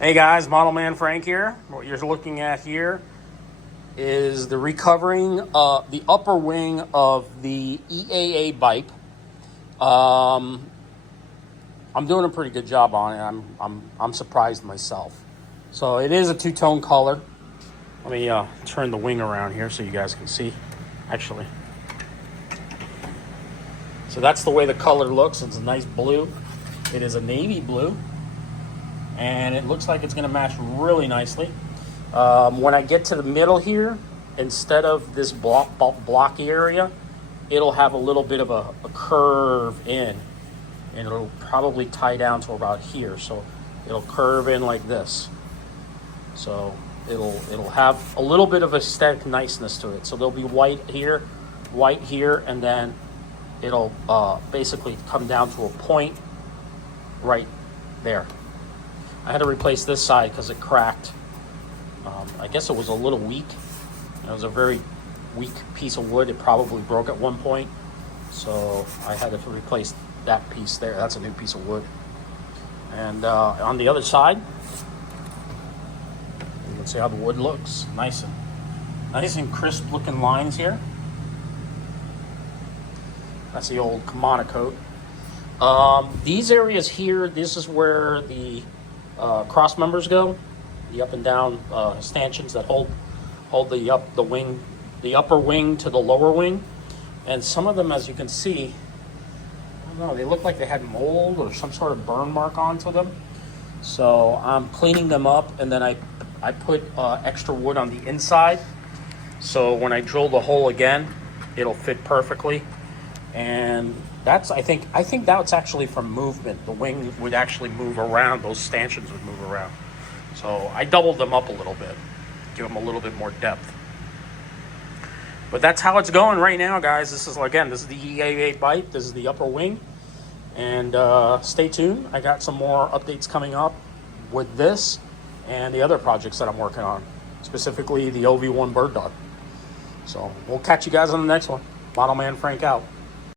Hey guys, Model Man Frank here. What you're looking at here is the recovering the upper wing of the EAA Biplane. I'm doing a pretty good job on it. I'm surprised myself. So it is a two-tone color. Let me turn the wing around here so you guys can see. Actually, so that's the way the color looks. It's a nice blue. It is a navy blue. And it looks like it's going to match really nicely. When I get to the middle here, instead of this blocky area, it'll have a little bit of a curve in, and it'll probably tie down to about here. So it'll curve in like this. So it'll have a little bit of aesthetic niceness to it. So there'll be white here, and then it'll basically come down to a point right there. I had to replace this side because it cracked. I guess it was a little weak. It was a very weak piece of wood. It probably broke at one point. So I had to replace that piece there. That's a new piece of wood. And on the other side, you can see how the wood looks. Nice and crisp looking lines here. That's the old Kamana coat. These areas here, this is where the cross members go, the up and down stanchions that hold the upper wing to the lower wing, and some of them, as you can see, I don't know, they look like they had mold or some sort of burn mark onto them. So I'm cleaning them up, and then I put extra wood on the inside, so when I drill the hole again, it'll fit perfectly. And that's I think that's actually from movement. The wing would actually move around. Those stanchions would move around. So I doubled them up a little bit, give them a little bit more depth. But that's how it's going right now, guys. This is the EAA Biplane. This is the upper wing. And stay tuned. I got some more updates coming up with this and the other projects that I'm working on, specifically the OV1 bird dog. So we'll catch you guys on the next one. Model Man Frank out.